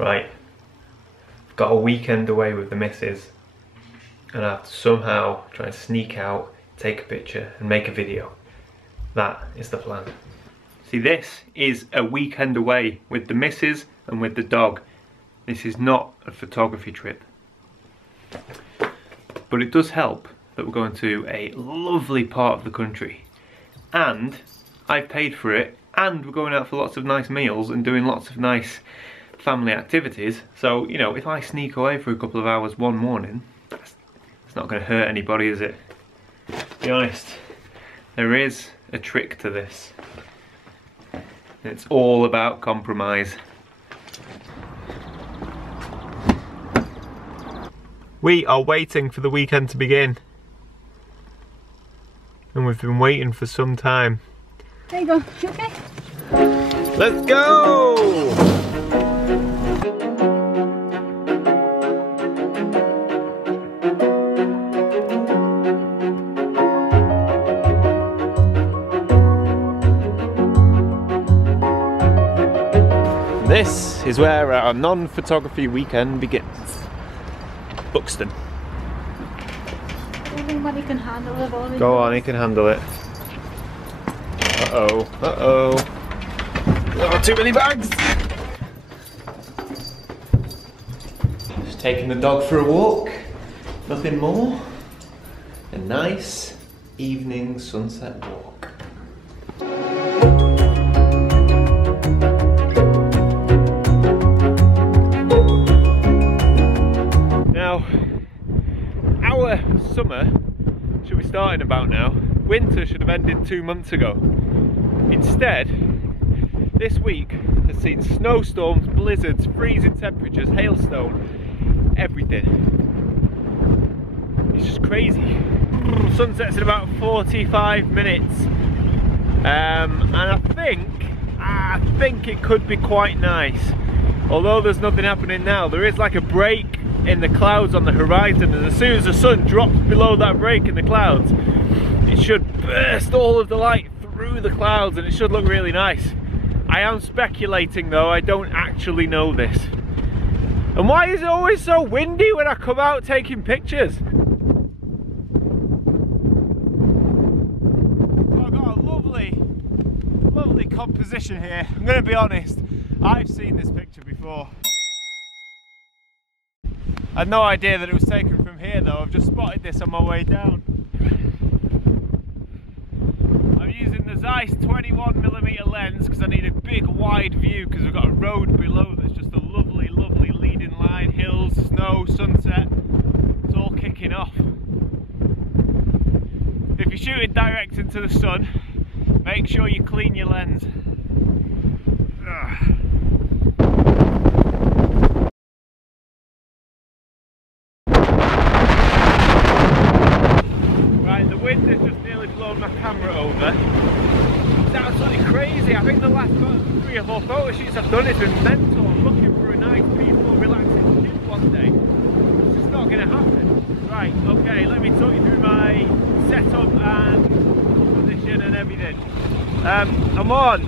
Right, I've got a weekend away with the missus and I have to somehow try and sneak out, take a picture and make a video. That is the plan. See, this is a weekend away with the missus and with the dog. This is not a photography trip. But it does help that we're going to a lovely part of the country. And I've paid for it, and we're going out for lots of nice meals and doing lots of nice family activities. So, you know, if I sneak away for a couple of hours one morning, it's not going to hurt anybody, is it? To be honest, there is a trick to this. It's all about compromise. We are waiting for the weekend to begin. And we've been waiting for some time. There you go. You okay? Let's go! This is where our non-photography weekend begins. Buxton. Anybody can handle it. Go on, he can handle it. Uh-oh, uh-oh. Oh, too many bags! Just taking the dog for a walk. Nothing more. A nice evening sunset walk. Now, our summer should be starting about now. Winter should have ended 2 months ago. Instead, this week has seen snowstorms, blizzards, freezing temperatures, hailstone, everything. It's just crazy. Sunset's in about 45 minutes. And I think it could be quite nice. Although there's nothing happening now, there is like a break in the clouds on the horizon, and as soon as the sun drops below that break in the clouds, it should burst all of the light through the clouds and it should look really nice. I am speculating though, I don't actually know this. And why is it always so windy when I come out taking pictures? Well, I've got a lovely composition here. I'm going to be honest, I've seen this picture before. I had no idea that it was taken from here though. I've just spotted this on my way down. I'm using the Zeiss 21mm lens because I need a big wide view, because we've got a road below that's just a lovely leading line, hills, snow, sunset. It's all kicking off. If you're shooting direct into the sun, make sure you clean your lens. Ugh. Has just nearly blown my camera over. It's absolutely crazy. I think the last 3 or 4 photo shoots I've done has been mental. I'm looking for a nice, peaceful, relaxing shoot one day. It's just not going to happen. Right, okay, let me talk you through my setup and position and everything. I'm on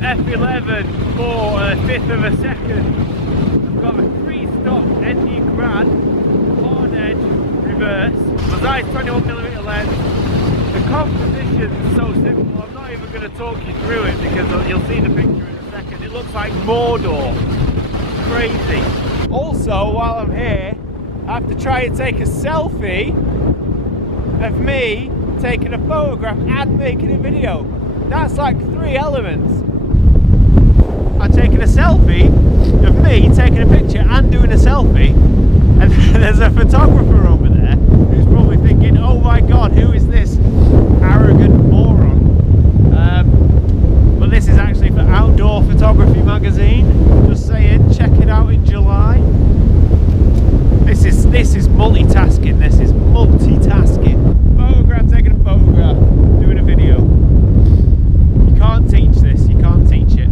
f11 for a 1/5 of a second. I've got a 3-stop ND grad, hard edge, reverse. My Zeiss 21mm lens. The composition is so simple, I'm not even going to talk you through it because you'll see the picture in a second. It looks like Mordor. Crazy. Also, while I'm here, I have to try and take a selfie of me taking a photograph and making a video. That's like 3 elements. I'm taking a selfie of me taking a picture and doing a selfie, and there's a photographer over there who's probably thinking, oh my god, who is this arrogant moron? But this is actually for Outdoor Photography magazine. Just saying, check it out in July. This is multitasking. This is multitasking. Photograph, taking a photograph, doing a video. You can't teach this. You can't teach it.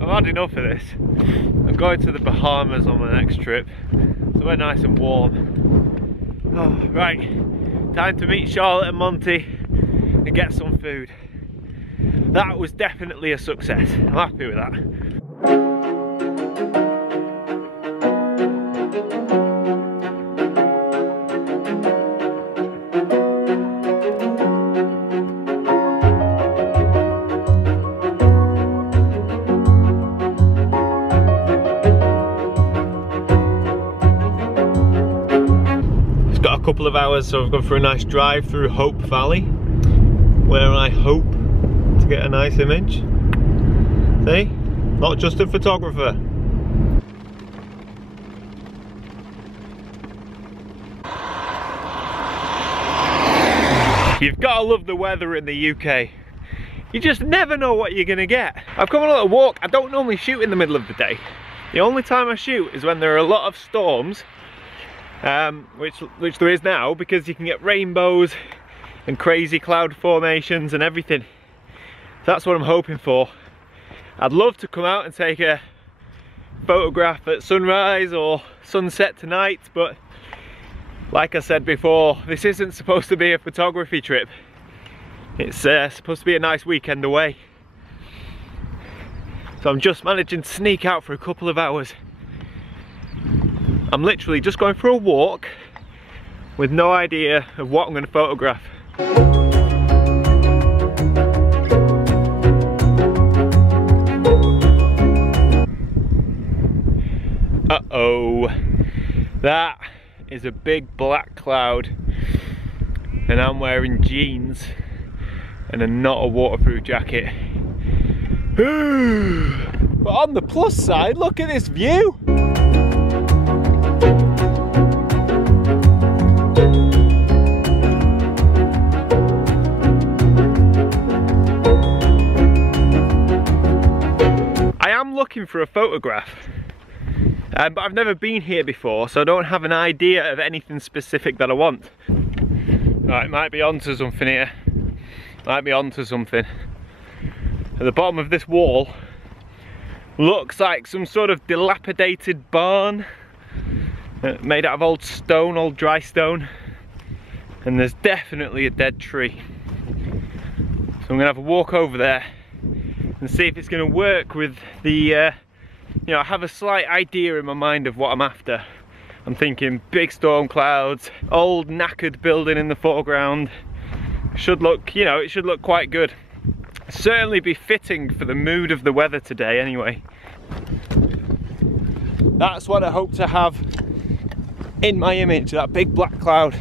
I've had enough of this. I'm going to the Bahamas on my next trip, so we're nice and warm. Oh, right, time to meet Charlotte and Monty and get some food. That was definitely a success. I'm happy with that. A couple of hours, so I've gone for a nice drive through Hope Valley, where I hope to get a nice image. See? Not just a photographer. You've got to love the weather in the UK. You just never know what you're gonna get. I've come on a little walk. I don't normally shoot in the middle of the day. The only time I shoot is when there are a lot of storms, which there is now, because you can get rainbows and crazy cloud formations and everything. That's what I'm hoping for. I'd love to come out and take a photograph at sunrise or sunset tonight, but like I said before, this isn't supposed to be a photography trip. It's supposed to be a nice weekend away. So I'm just managing to sneak out for a couple of hours. I'm literally just going for a walk with no idea of what I'm going to photograph. Uh-oh, that is a big black cloud, and I'm wearing jeans and not a waterproof jacket. But on the plus side, look at this view. Looking for a photograph, but I've never been here before, so I don't have an idea of anything specific that I want. Right, might be onto something here. Might be onto something. At the bottom of this wall looks like some sort of dilapidated barn made out of old stone, old dry stone, and there's definitely a dead tree. So I'm gonna have a walk over there and see if it's going to work with the, you know, I have a slight idea in my mind of what I'm after. I'm thinking big storm clouds, old knackered building in the foreground. Should look, you know, it should look quite good. Certainly be fitting for the mood of the weather today anyway. That's what I hope to have in my image, that big black cloud.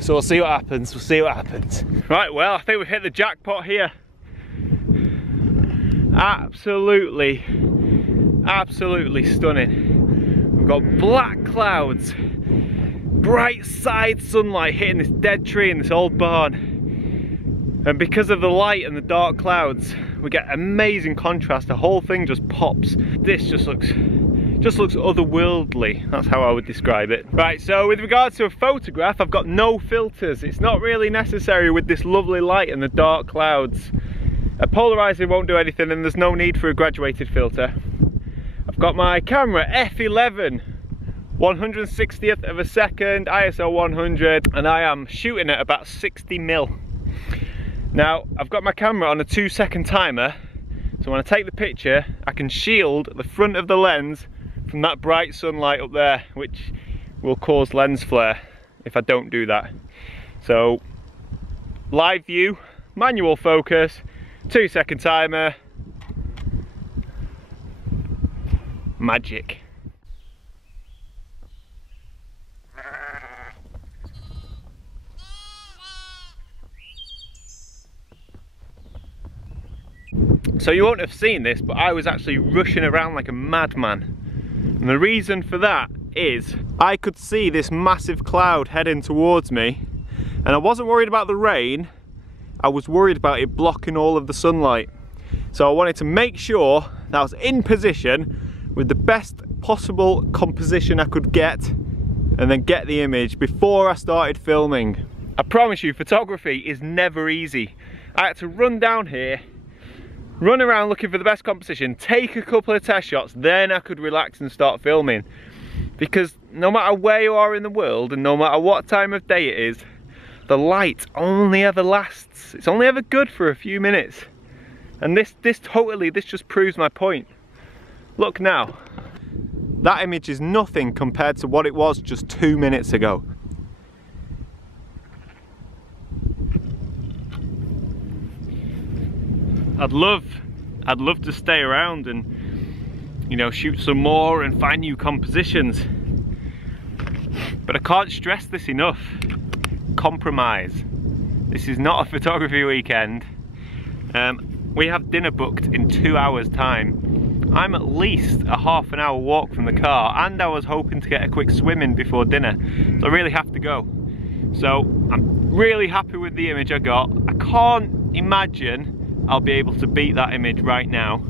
So we'll see what happens, we'll see what happens. Right, well, I think we've hit the jackpot here. Absolutely stunning. We've got black clouds, bright side sunlight hitting this dead tree in this old barn, and because of the light and the dark clouds we get amazing contrast. The whole thing just pops. This just looks otherworldly. That's how I would describe it. Right, so with regards to a photograph, I've got no filters. It's not really necessary with this lovely light and the dark clouds. A polarizer won't do anything, and there's no need for a graduated filter. I've got my camera f11, 160th of a second, ISO 100, and I am shooting at about 60mm. Now, I've got my camera on a 2-second timer, so when I take the picture, I can shield the front of the lens from that bright sunlight up there, which will cause lens flare if I don't do that. So, live view, manual focus, 2-second timer, magic. So you won't have seen this, but I was actually rushing around like a madman. And the reason for that is I could see this massive cloud heading towards me, and I wasn't worried about the rain. I was worried about it blocking all of the sunlight. So I wanted to make sure that I was in position with the best possible composition I could get, and then get the image before I started filming. I promise you, photography is never easy. I had to run down here, run around looking for the best composition, take a couple of test shots, then I could relax and start filming. Because no matter where you are in the world and no matter what time of day it is, the light only ever lasts. It's only ever good for a few minutes. And this just proves my point. Look now. That image is nothing compared to what it was just 2 minutes ago. I'd love to stay around and, you know, shoot some more and find new compositions. But I can't stress this enough. Compromise. This is not a photography weekend. We have dinner booked in 2 hours time. I'm at least a half an hour walk from the car, and I was hoping to get a quick swim in before dinner, so I really have to go. So I'm really happy with the image I got. I can't imagine I'll be able to beat that image right now.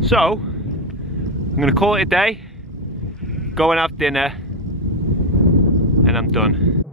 So I'm gonna call it a day, go and have dinner, and I'm done.